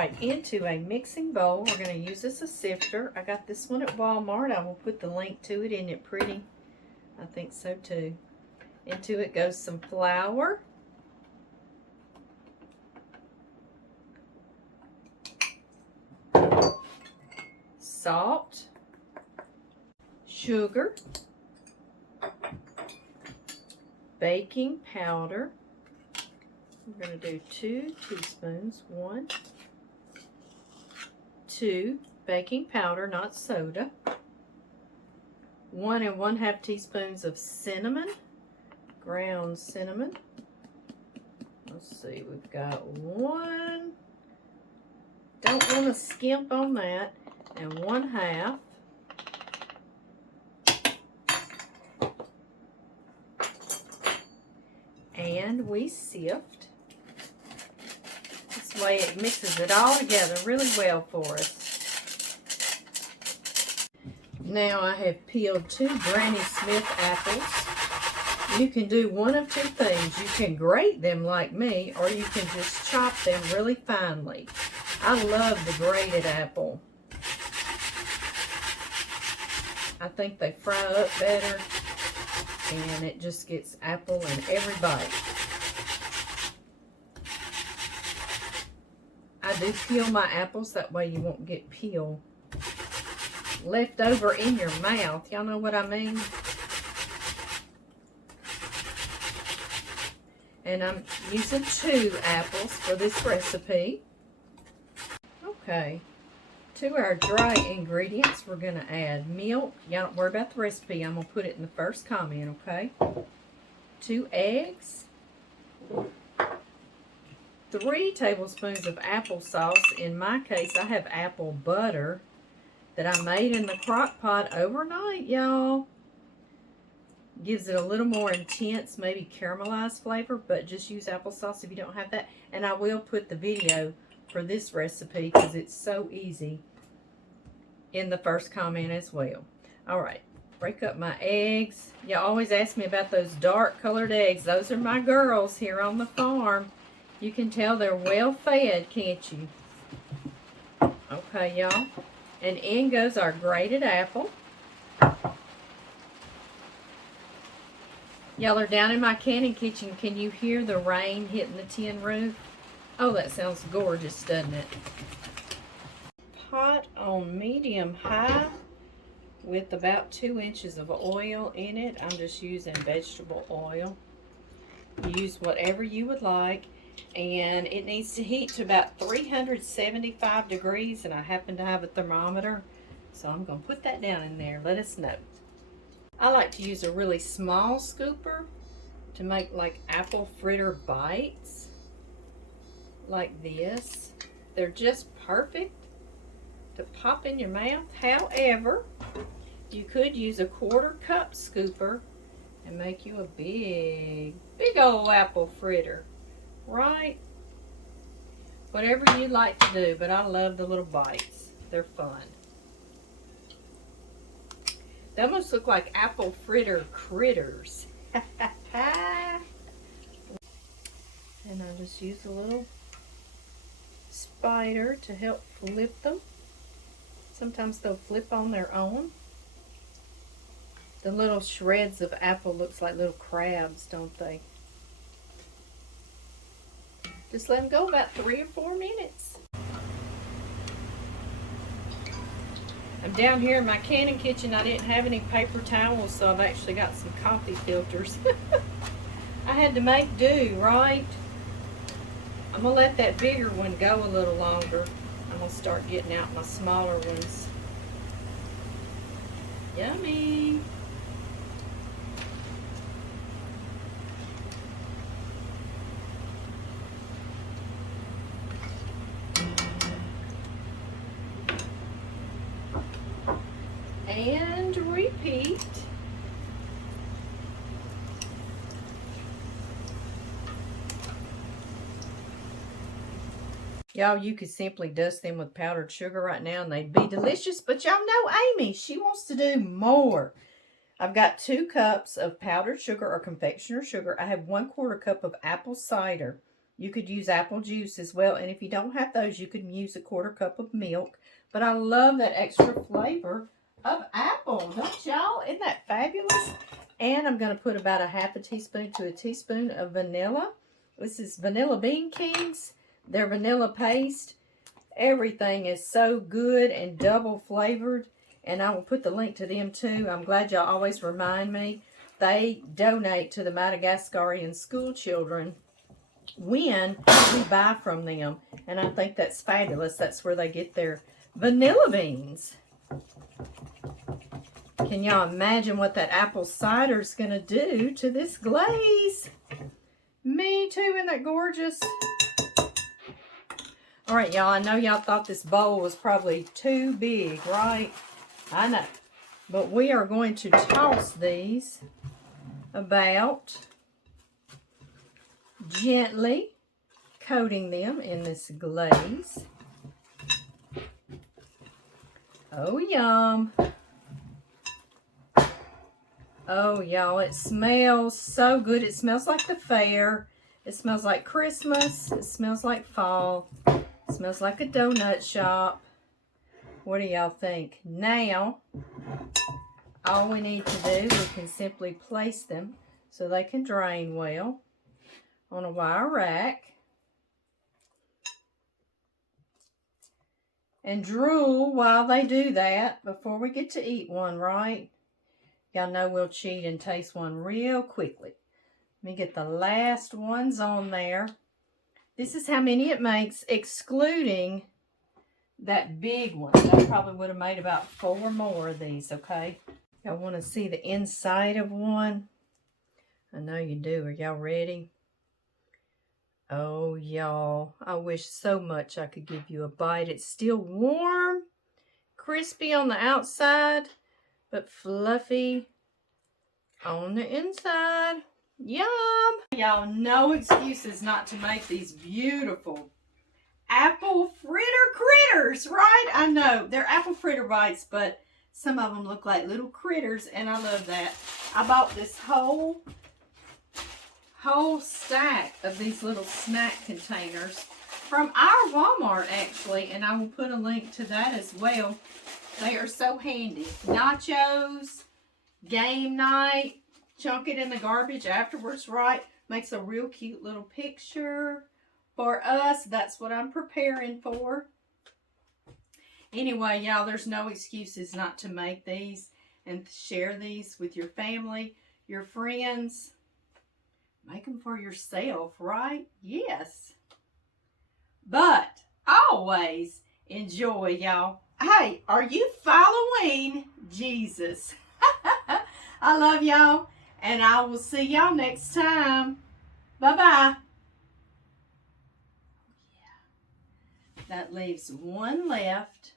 Right, into a mixing bowl. We're going to use this as a sifter. I got this one at Walmart. I will put the link to it. Isn't it pretty? I think so too. Into it goes some flour. Salt. Sugar. Baking powder. We're going to do 2 teaspoons. 1, 2 baking powder, not soda. 1 1/2 teaspoons of cinnamon, ground cinnamon. Let's see, we've got 1. Don't want to skimp on that. And 1/2. And we sift. This way it mixes it all together really well for us. Now I have peeled 2 Granny Smith apples. You can do one of 2 things. You can grate them like me, or you can just chop them really finely. I love the grated apple. I think they fry up better, and it just gets apple in every bite. I do peel my apples, that way you won't get peel left over in your mouth. Y'all know what I mean? And I'm using 2 apples for this recipe. Okay, to our dry ingredients, we're going to add milk. Y'all don't worry about the recipe. I'm going to put it in the first comment, okay? 2 eggs. 3 tablespoons of applesauce. In my case, I have apple butter that I made in the crock pot overnight, y'all. Gives it a little more intense, maybe caramelized flavor, but just use applesauce if you don't have that. And I will put the video for this recipe, because it's so easy, in the first comment as well. Alright, break up my eggs. Y'all always ask me about those dark colored eggs. Those are my girls here on the farm. You can tell they're well fed, can't you? Okay, y'all. And in goes our grated apple. Y'all are down in my canning kitchen. Can you hear the rain hitting the tin roof? Oh, that sounds gorgeous, doesn't it? Pot on medium high with about 2 inches of oil in it. I'm just using vegetable oil. Use whatever you would like. And it needs to heat to about 375 degrees, and I happen to have a thermometer, so I'm going to put that down in there. Let us know. I like to use a really small scooper to make like apple fritter bites like this. They're just perfect to pop in your mouth. However, you could use a 1/4 cup scooper and make you a big old apple fritter. Right? Whatever you like to do, but I love the little bites. They're fun. They almost look like apple fritter critters. And I just use a little spider to help flip them. Sometimes they'll flip on their own. The little shreds of apple looks like little crabs, don't they? Just let them go about 3 or 4 minutes. I'm down here in my canning kitchen. I didn't have any paper towels, so I've actually got some coffee filters. I had to make do, right? I'm going to let that bigger one go a little longer. I'm going to start getting out my smaller ones. Yummy! And repeat. Y'all, you could simply dust them with powdered sugar right now and they'd be delicious, but y'all know Amy, she wants to do more. I've got 2 cups of powdered sugar or confectioner sugar. I have 1/4 cup of apple cider. You could use apple juice as well. And if you don't have those, you could use a 1/4 cup of milk. But I love that extra flavor of apple. Don't y'all? Isn't that fabulous? And I'm going to put about a 1/2 teaspoon to a teaspoon of vanilla. This is Vanilla Bean Kings. Their vanilla paste. Everything is so good and double flavored. And I will put the link to them too. I'm glad y'all always remind me. They donate to the Madagascarian school children when we buy from them. And I think that's fabulous. That's where they get their vanilla beans. Can y'all imagine what that apple cider is going to do to this glaze? Me too, isn't that gorgeous? All right, y'all, I know y'all thought this bowl was probably too big, right? I know. But we are going to toss these about, gently coating them in this glaze. Oh, yum. Oh, y'all, it smells so good. It smells like the fair. It smells like Christmas. It smells like fall. It smells like a donut shop. What do y'all think? Now, all we need to do, we can simply place them so they can drain well on a wire rack. And drool while they do that before we get to eat one, right? Y'all know we'll cheat and taste one real quickly. Let me get the last ones on there. This is how many it makes, excluding that big one. I probably would have made about 4 more of these, okay? Y'all want to see the inside of one? I know you do. Are y'all ready? Oh, y'all, I wish so much I could give you a bite. It's still warm, crispy on the outside, but fluffy on the inside. Yum! Y'all, no excuses not to make these beautiful apple critters, right? I know, they're apple fritter bites, but some of them look like little critters, and I love that. I bought this whole stack of these little snack containers from our Walmart, actually, and I will put a link to that as well. They are so handy. Nachos, game night, chunk it in the garbage afterwards, right? Makes a real cute little picture for us. That's what I'm preparing for. Anyway, y'all, there's no excuses not to make these and share these with your family, your friends. Make them for yourself, right? Yes. But always enjoy, y'all. Hey, are you following Jesus? I love y'all, and I will see y'all next time. Bye-bye. Yeah. That leaves one left.